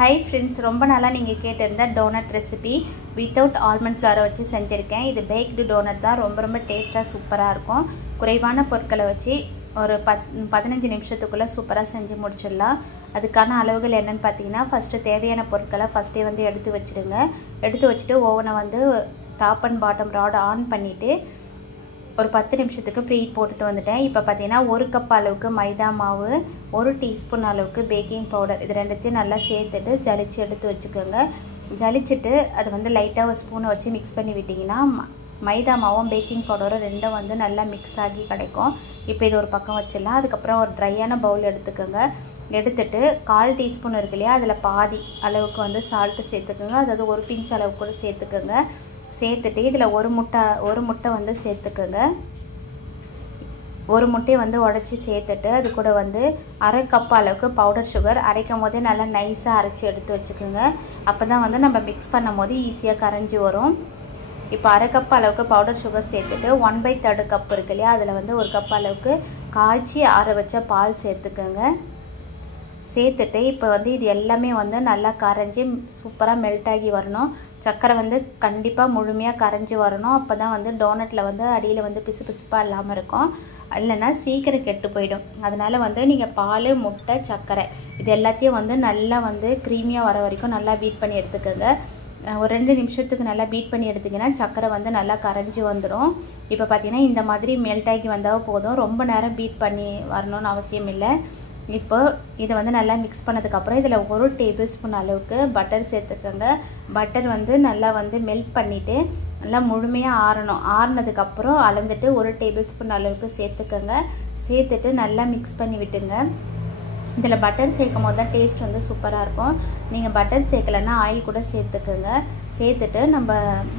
Hi friends, ரொம்ப நாளா நீங்க கேட்டிருந்த doughnut recipe without almond flour வச்சு செஞ்சிருக்கேன். இது பேக்டு டோனட் தான். ரொம்ப டேஸ்டா சூப்பரா இருக்கும். குறைவான பொருட்களை வச்சு ஒரு 15 நிமிஷத்துக்குள்ள சூப்பரா செஞ்சு முடிச்சிடலாம். அதுக்கான அளவுகள் என்னன்னு பார்த்தீங்கன்னா, ஃபர்ஸ்ட் தேவையான பொருட்களை ஃபர்ஸ்டே வந்து எடுத்து வச்சிடுங்க. எடுத்து வச்சுட்டு ஓவனை வந்து top and bottom rod on பண்ணிட்டு ஒரு 10 நிமிஷத்துக்கு ப்ரீஹீட் போட்டுட்டு வந்துட்டேன். இப்போ பார்த்தீங்கன்னா 1 கப் அளவுக்கு மைதா மாவு, 1 டீஸ்பூன் அளவுக்கு பேக்கிங் பவுடர், இது ரெண்டுத்தையும் நல்லா சேர்த்துட்டு ஜலிச்சு எடுத்து வச்சுக்கோங்க. ஜலிச்சுட்டு அது வந்து லைட்டாக ஒரு ஸ்பூனை வச்சு மிக்ஸ் பண்ணி விட்டிங்கன்னா மைதா மாவும் பேக்கிங் பவுடரும் ரெண்டும் வந்து நல்லா மிக்ஸ் ஆகி கிடைக்கும். இப்போ இது ஒரு பக்கம் வச்சிடலாம். அதுக்கப்புறம் ஒரு ட்ரையான பவுல் எடுத்துக்கோங்க. எடுத்துட்டு 1/4 டீஸ்பூன் இருக்கு இல்லையா, அதில் பாதி அளவுக்கு வந்து சால்ட்டு சேர்த்துக்கோங்க. அதாவது 1 பிஞ்ச் அளவுக்கு கூட சேர்த்துக்கோங்க. சேர்த்துட்டு இதில் ஒரு முட்டை வந்து சேர்த்துக்கோங்க. ஒரு முட்டையை வந்து உடச்சி சேர்த்துட்டு அது கூட வந்து 1/2 கப் அளவுக்கு பவுடர் சுகர், அரைக்கும் போதே நல்லா நைஸாக அரைச்சி எடுத்து வச்சுக்கோங்க. அப்போ தான் வந்து நம்ம மிக்ஸ் பண்ணும் போது ஈஸியாக கரைஞ்சி வரும். இப்போ 1/2 கப் அளவுக்கு பவுடர் சுகர் சேர்த்துட்டு 1/3 கப் இருக்கு இல்லையா, அதில் வந்து 1 கப் அளவுக்கு காய்ச்சி ஆற வச்ச பால் சேர்த்துக்கோங்க. சேர்த்துட்டு இப்போ வந்து இது எல்லாமே வந்து நல்லா கரைஞ்சி சூப்பராக மெல்ட் ஆகி வரணும். சர்க்கரை வந்து கண்டிப்பாக முழுமையாக கரைஞ்சி வரணும். அப்போ தான் வந்து டோனட்டில் வந்து அடியில் வந்து பிசு பிசுப்பாக இல்லாமல் இருக்கும். இல்லைன்னா சீக்கிரம் கெட்டு போயிடும். அதனால் வந்து நீங்கள் பால், முட்டை, சர்க்கரை இது எல்லாத்தையும் வந்து நல்லா வந்து க்ரீமியாக வர வரைக்கும் நல்லா பீட் பண்ணி எடுத்துக்கோங்க. ஒரு 2 நிமிஷத்துக்கு நல்லா பீட் பண்ணி எடுத்திங்கன்னா சர்க்கரை வந்து நல்லா கரைஞ்சி வந்துடும். இப்போ பார்த்தீங்கன்னா இந்த மாதிரி மெல்ட் ஆகி வந்தால் போதும். ரொம்ப நேரம் பீட் பண்ணி வரணும்னு அவசியம் இல்லை. இப்போ இதை வந்து நல்லா மிக்ஸ் பண்ணதுக்கப்புறம் இதில் 1 டேபிள் ஸ்பூன் அளவுக்கு பட்டர் சேர்த்துக்கோங்க. பட்டர் வந்து நல்லா வந்து மெல்ட் பண்ணிவிட்டு நல்லா முழுமையாக ஆறணும். ஆறினதுக்கப்புறம் அளந்துட்டு 1 டேபிள் ஸ்பூன் அளவுக்கு சேர்த்துக்கோங்க. சேர்த்துட்டு நல்லா மிக்ஸ் பண்ணி விட்டுங்க. இதில் பட்டர் சேர்க்கும் போது தான் டேஸ்ட் வந்து சூப்பராக இருக்கும். நீங்கள் பட்டர் சேர்க்கலைன்னா ஆயில் கூட சேர்த்துக்கோங்க. சேர்த்துட்டு நம்ம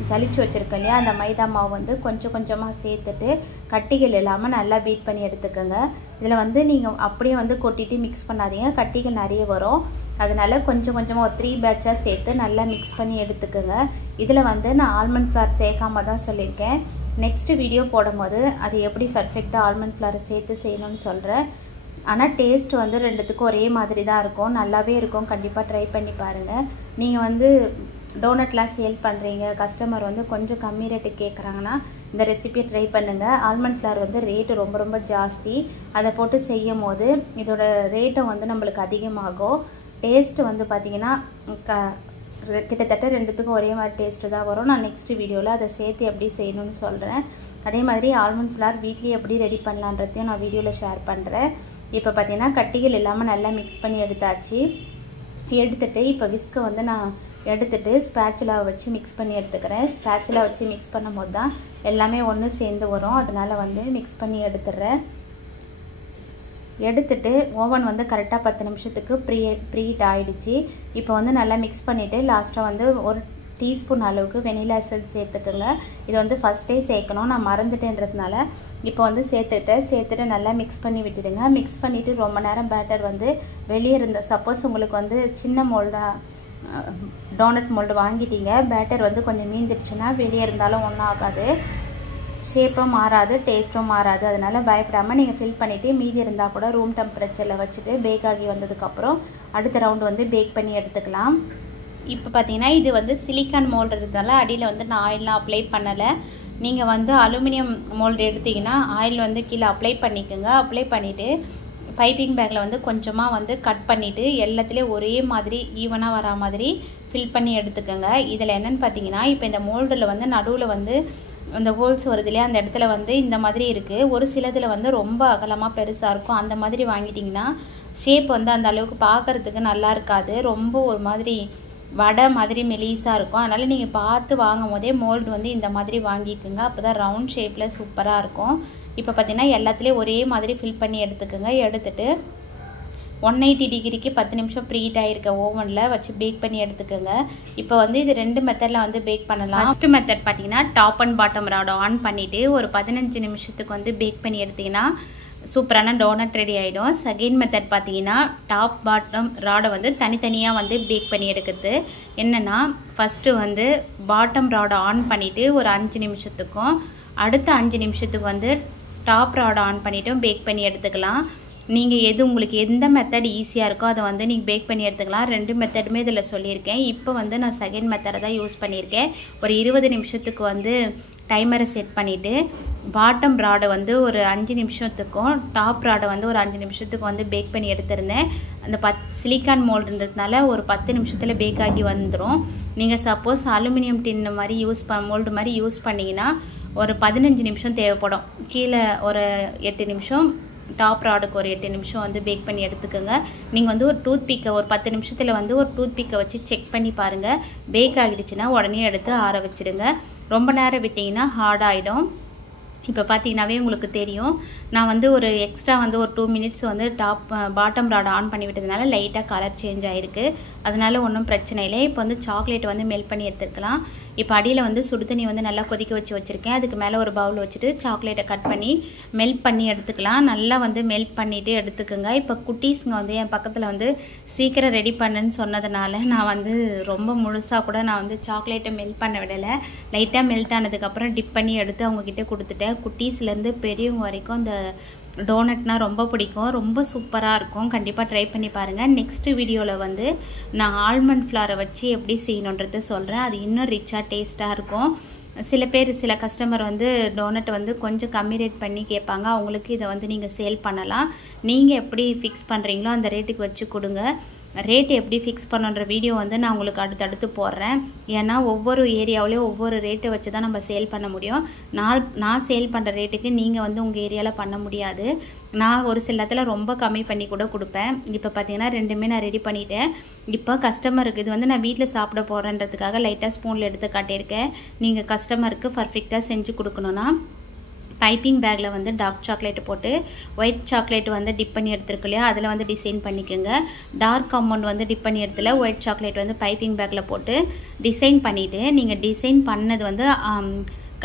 ஜலிச்சு வச்சுருக்கோம் இல்லையா, அந்த மைதா மாவு வந்து கொஞ்சம் கொஞ்சமாக சேர்த்துட்டு கட்டிகள் இல்லாமல் நல்லா பீட் பண்ணி எடுத்துக்கோங்க. இதில் வந்து நீங்கள் அப்படியே வந்து கொட்டிட்டு மிக்ஸ் பண்ணாதீங்க, கட்டிகள் நிறைய வரும். அதனால் கொஞ்சம் கொஞ்சமாக ஒரு 3 பேட்சாக சேர்த்து நல்லா மிக்ஸ் பண்ணி எடுத்துக்கோங்க. இதில் வந்து நான் ஆல்மண்ட் ஃப்ளவர் சேர்க்காம தான் சொல்லியிருக்கேன். நெக்ஸ்ட்டு வீடியோ போடும்போது அது எப்படி பர்ஃபெக்டாக ஆல்மண்ட் ஃப்ளவரை சேர்த்து செய்யணும்னு சொல்கிறேன். ஆனால் டேஸ்ட் வந்து ரெண்டுத்துக்கும் ஒரே மாதிரி தான் இருக்கும். நல்லாவே இருக்கும். கண்டிப்பாக ட்ரை பண்ணி பாருங்கள். நீங்கள் வந்து டோனட்லாம் சேல் பண்ணுறீங்க, கஸ்டமர் வந்து கொஞ்சம் கம்மி ரேட்டு கேட்குறாங்கன்னா இந்த ரெசிபியை ட்ரை பண்ணுங்கள். ஆல்மண்ட் ஃப்ளவர் வந்து ரேட்டு ரொம்ப ஜாஸ்தி. அதை போட்டு செய்யும் போது இதோட ரேட்டும் வந்து நம்மளுக்கு அதிகமாகும். டேஸ்ட்டு வந்து பார்த்திங்கன்னா கிட்டத்தட்ட ரெண்டுத்துக்கும் ஒரே மாதிரி டேஸ்ட்டு தான் வரும். நான் நெக்ஸ்ட் வீடியோவில் அதை சேர்த்து எப்படி செய்யணும்னு சொல்கிறேன். அதே மாதிரி ஆல்மண்ட் ஃப்ளவர் வீட்லேயே எப்படி ரெடி பண்ணலான்றதையும் நான் வீடியோவில் ஷேர் பண்ணுறேன். இப்போ பார்த்தீங்கன்னா கட்டிகள் இல்லாமல் நல்லா மிக்ஸ் பண்ணி எடுத்தாச்சு. எடுத்துகிட்டு இப்போ விஸ்கை வந்து நான் எடுத்துகிட்டு ஸ்பேச்சுலாவை வச்சு மிக்ஸ் பண்ணி எடுத்துக்கிறேன். ஸ்பேச்சுலா வச்சு மிக்ஸ் பண்ணும் போது தான் எல்லாமே ஒன்று சேர்ந்து வரும். அதனால் வந்து மிக்ஸ் பண்ணி எடுத்துடுறேன். எடுத்துட்டு ஓவன் வந்து கரெக்டாக 10 நிமிஷத்துக்கு ப்ரீஹீட் ஆகிடுச்சு. இப்போ வந்து நல்லா மிக்ஸ் பண்ணிவிட்டு லாஸ்ட்டாக வந்து 1 டீஸ்பூன் அளவுக்கு வெனிலா எசன்ஸ் சேர்த்துக்குங்க. இது வந்து ஃபஸ்ட்டே சேர்க்கணும், நான் மறந்துட்டேன்றதுனால இப்போ வந்து சேர்த்துட்டு நல்லா மிக்ஸ் பண்ணி விட்டுடுங்க. மிக்ஸ் பண்ணிவிட்டு ரொம்ப நேரம் பேட்டர் வந்து வெளியே இருந்த, சப்போஸ் உங்களுக்கு வந்து சின்ன டோனட் மோல்டு வாங்கிட்டீங்க, பேட்டர் வந்து கொஞ்சம் மீந்துடுச்சுன்னா வெளியே இருந்தாலும் ஒன்றும் ஆகாது, ஷேப்பும் மாறாது, டேஸ்ட்டும் மாறாது. அதனால் பயப்படாமல் நீங்கள் ஃபில் பண்ணிவிட்டு மீதி இருந்தால் கூட ரூம் டெம்பரேச்சரில் வச்சுட்டு பேக் ஆகி வந்ததுக்கப்புறம் அடுத்த ரவுண்டு வந்து பேக் பண்ணி எடுத்துக்கலாம். இப்போ பார்த்தீங்கன்னா இது வந்து சிலிக்கான் மோல்டு இருந்தால அடியில் வந்து நான் ஆயிலெலாம் அப்ளை பண்ணலை. நீங்கள் வந்து அலுமினியம் மோல்டு எடுத்திங்கன்னா ஆயில் வந்து கீழே அப்ளை பண்ணிக்கோங்க. அப்ளை பண்ணிவிட்டு பைப்பிங் பேக்கில் வந்து கொஞ்சமாக வந்து கட் பண்ணிவிட்டு எல்லாத்துலேயும் ஒரே மாதிரி ஈவனாக வரா மாதிரி ஃபில் பண்ணி எடுத்துக்கோங்க. இதில் என்னென்னு பார்த்தீங்கன்னா, இப்போ இந்த மோல்டில் வந்து நடுவில் வந்து அந்த ஹோல்ஸ் வருது இல்லையா, அந்த இடத்துல வந்து இந்த மாதிரி இருக்குது. ஒரு சிலதில் வந்து ரொம்ப அகலமாக பெருசாக இருக்கும். அந்த மாதிரி வாங்கிட்டிங்கன்னா ஷேப் வந்து அந்த அளவுக்கு பார்க்குறதுக்கு நல்லா இருக்காது. ரொம்ப ஒரு மாதிரி வடை மாதிரி மெலிசாக இருக்கும். அதனால் நீங்கள் பார்த்து வாங்கும் போதே மோல்டு வந்து இந்த மாதிரி வாங்கிக்கோங்க. அப்போ தான் ரவுண்ட் ஷேப்பில் சூப்பராக இருக்கும். இப்போ பார்த்தீங்கன்னா எல்லாத்துலேயும் ஒரே மாதிரி ஃபில் பண்ணி எடுத்துக்கோங்க. எடுத்துகிட்டு 180 டிகிரிக்கு 10 நிமிஷம் ப்ரீஹீட் ஆகிருக்க ஓவனில் வச்சு பேக் பண்ணி எடுத்துக்கோங்க. இப்போ வந்து இது 2 மெத்தடில் வந்து பேக் பண்ணலாம். ஃபர்ஸ்ட் மெத்தட் பார்த்தீங்கன்னா top and bottom rod on பண்ணிவிட்டு ஒரு 15 நிமிஷத்துக்கு வந்து பேக் பண்ணி எடுத்திங்கன்னா சூப்பரான டோனட் ரெடி ஆகிடும். செகண்ட் மெத்தட் பார்த்தீங்கன்னா டாப் பாட்டம் ராடை வந்து தனித்தனியாக வந்து பேக் பண்ணி எடுக்கிறது. என்னென்னா ஃபஸ்ட்டு வந்து பாட்டம் ராடை ஆன் பண்ணிவிட்டு ஒரு 5 நிமிஷத்துக்கும் அடுத்த 5 நிமிஷத்துக்கு வந்து டாப் ராடை ஆன் பண்ணிவிட்டும் பேக் பண்ணி எடுத்துக்கலாம். நீங்கள் உங்களுக்கு எந்த மெத்தட் ஈஸியாக இருக்கோ அதை வந்து நீங்கள் பேக் பண்ணி எடுத்துக்கலாம். 2 மெத்தடுமே இதில் சொல்லியிருக்கேன். இப்போ வந்து நான் செகண்ட் மெத்தடை தான் யூஸ் பண்ணியிருக்கேன். ஒரு 20 நிமிஷத்துக்கு வந்து டைமரை செட் பண்ணிவிட்டு பாட்டம் ராடை வந்து ஒரு 5 நிமிஷத்துக்கும் டாப் ராடை வந்து ஒரு 5 நிமிஷத்துக்கு வந்து பேக் பண்ணி எடுத்திருந்தேன். அந்த சிலிக்கான் மோல்டுன்றதுனால ஒரு 10 நிமிஷத்தில் பேக் ஆகி வந்துடும். நீங்கள் சப்போஸ் அலுமினியம் டின்னு மாதிரி மோல்டு மாதிரி யூஸ் பண்ணிங்கன்னா ஒரு 15 நிமிஷம் தேவைப்படும். கீழே ஒரு 8 நிமிஷம், டாப் ராடுக்கு ஒரு 8 நிமிஷம் வந்து பேக் பண்ணி எடுத்துக்கோங்க. நீங்கள் வந்து ஒரு டூத்பிக்கை ஒரு 10 நிமிஷத்தில் வந்து ஒரு டூத்பிக்கை வச்சு செக் பண்ணி பாருங்கள். பேக் ஆகிடுச்சுன்னா உடனே எடுத்து ஆற வச்சுடுங்க. ரொம்ப நேரம் விட்டிங்கன்னா ஹார்ட் ஆகிடும். இப்போ பார்த்தீங்கன்னாவே உங்களுக்கு தெரியும். நான் வந்து ஒரு எக்ஸ்ட்ரா வந்து ஒரு 2 மினிட்ஸ் வந்து பாட்டம் ராட் ஆன் பண்ணி விட்டதுனால லைட்டாக கலர் சேஞ்ச் ஆகிருக்கு. அதனால ஒன்றும் பிரச்சனை இல்லை. இப்போ வந்து சாக்லேட் வந்து மெல்ட் பண்ணி எடுத்துக்கலாம். இப்போ அடியில் வந்து சுடு தண்ணி வந்து நல்லா கொதிக்க வச்சுருக்கேன். அதுக்கு மேலே ஒரு பவுல் வச்சுட்டு சாக்லேட்டை கட் பண்ணி மெல்ட் பண்ணி எடுத்துக்கலாம். நல்லா வந்து மெல்ட் பண்ணிவிட்டு எடுத்துக்கோங்க. இப்போ குட்டீஸுங்க வந்து என் பக்கத்தில் வந்து சீக்கிரம் ரெடி பண்ணுன்னு சொன்னதுனால நான் வந்து ரொம்ப முழுசாக கூட நான் வந்து சாக்லேட்டை மெல்ட் பண்ண விடலை. லைட்டாக மெல்ட் ஆனதுக்கப்புறம் டிப் பண்ணி எடுத்து அவங்கக்கிட்ட கொடுத்துட்டேன். குட்டீஸ்லேருந்து பெரியவங்க வரைக்கும் இந்த டோனட்னால் ரொம்ப பிடிக்கும். ரொம்ப சூப்பராக இருக்கும். கண்டிப்பாக ட்ரை பண்ணி பாருங்கள். நெக்ஸ்ட் வீடியோவில் வந்து நான் ஆல்மண்ட் ஃப்ளாரை வச்சு எப்படி செய்யணுன்றது சொல்கிறேன். அது இன்னும் ரிச்சாக டேஸ்ட்டாக இருக்கும். சில கஸ்டமர் வந்து டோனட் வந்து கொஞ்சம் கம்மி ரேட் பண்ணி கேட்பாங்க. அவங்களுக்கு இதை வந்து நீங்கள் சேல் பண்ணலாம். நீங்கள் எப்படி ஃபிக்ஸ் பண்ணுறீங்களோ அந்த ரேட்டுக்கு வச்சு கொடுங்க. ரேட் எப்படி ஃபிக்ஸ் பண்ணுன்ற வீடியோ வந்து நான் உங்களுக்கு அடுத்தடுத்து போடுறேன். ஏன்னா ஒவ்வொரு ஏரியாவிலையும் ஒவ்வொரு ரேட்டை வச்சு தான் நம்ம சேல் பண்ண முடியும். நான் சேல் பண்ணுற ரேட்டுக்கு நீங்கள் வந்து உங்கள் ஏரியாவில் பண்ண முடியாது. நான் ஒரு சில இடத்துல ரொம்ப கம்மி பண்ணி கூட கொடுப்பேன். இப்போ பார்த்தீங்கன்னா 2மே நான் ரெடி பண்ணிட்டேன். இப்போ கஸ்டமருக்கு இது வந்து நான் வீட்டில் சாப்பிட போகிறேன்றதுக்காக லைட்டாக ஸ்பூனில் எடுத்து காட்டியிருக்கேன். நீங்கள் கஸ்டமருக்கு பர்ஃபெக்டாக செஞ்சு கொடுக்கணுன்னா பைப்பிங் பேக்கில் வந்து டார்க் சாக்லேட்டு போட்டு ஒயிட் சாக்லேட் வந்து டிப் பண்ணி எடுத்துருக்கு இல்லையா, அதில் வந்து டிசைன் பண்ணிக்கோங்க. டார்க் காம்பவுண்ட் வந்து டிப் பண்ணி எடுத்துல ஒயிட் சாக்லேட் வந்து பைப்பிங் பேக்கில் போட்டு டிசைன் பண்ணிவிட்டு நீங்கள் டிசைன் பண்ணது வந்து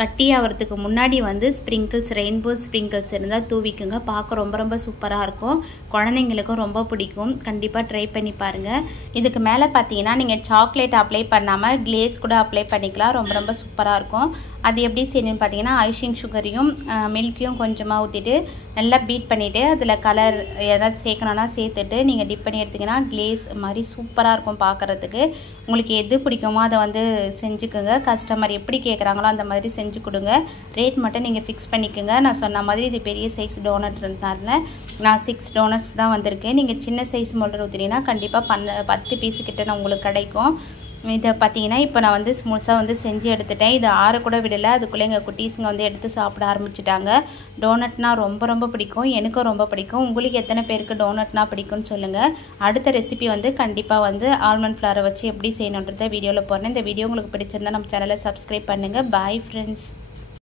கட்டி ஆகிறதுக்கு முன்னாடி வந்து ஸ்ப்ரிங்கிள்ஸ், ரெயின்போ ஸ்ப்ரிங்கிள்ஸ் இருந்தால் தூவிக்குங்க. பார்க்க ரொம்ப ரொம்ப சூப்பராக இருக்கும். குழந்தைங்களுக்கும் ரொம்ப பிடிக்கும். கண்டிப்பாக ட்ரை பண்ணி பாருங்கள். இதுக்கு மேலே பார்த்தீங்கன்னா நீங்கள் சாக்லேட் அப்ளை பண்ணாமல் கிளேஸ் கூட அப்ளை பண்ணிக்கலாம். ரொம்ப ரொம்ப சூப்பராக இருக்கும். அது எப்படி செய்யணும்னு பார்த்தீங்கன்னா ஐசிங் சுகரையும் மில்க்கையும் கொஞ்சமாக ஊற்றிட்டு நல்லா பீட் பண்ணிவிட்டு அதில் கலர் ஏதாவது சேர்க்கணுன்னா சேர்த்துட்டு நீங்கள் டிப் பண்ணி எடுத்திங்கன்னா கிளேஸ் மாதிரி சூப்பராக இருக்கும் பார்க்குறதுக்கு. உங்களுக்கு எது பிடிக்குமோ அதை வந்து செஞ்சுக்கோங்க. கஸ்டமர் எப்படி கேட்குறாங்களோ அந்த மாதிரி செஞ்சு கொடுங்க. ரேட் மட்டும் நீங்கள் ஃபிக்ஸ் பண்ணிக்கோங்க. நான் சொன்ன மாதிரி இது பெரிய சைஸ் டோனட் இருந்ததுனால நான் 6 டோனட்ஸ் தான் வந்திருக்கேன். நீங்கள் சின்ன சைஸ் மோல்டர் ஊற்றினீங்கன்னா கண்டிப்பாக 10 பீஸு கிட்ட நான் உங்களுக்கு கிடைக்கும். இதை பார்த்தீங்கன்னா இப்போ நான் வந்து முழுசாக வந்து செஞ்சு எடுத்துட்டேன். இது ஆற கூட விடலை. அதுக்குள்ளே எங்கள் குட்டீஸுங்க வந்து எடுத்து சாப்பிட ஆரம்பிச்சிட்டாங்க. டோனட்னால் ரொம்ப ரொம்ப பிடிக்கும். எனக்கும் ரொம்ப பிடிக்கும். உங்களுக்கு எத்தனை பேருக்கு டோனட்னால் பிடிக்கும்னு சொல்லுங்கள். அடுத்த ரெசிபி வந்து கண்டிப்பாக வந்து ஆல்மண்ட் ஃப்ளாரை வச்சு எப்படி செய்யணுன்றதை வீடியோவில் போடுறேன். இந்த வீடியோ உங்களுக்கு பிடிச்சிருந்தா நம்ம சேனலை சப்ஸ்கிரைப் பண்ணுங்கள். Bye friends.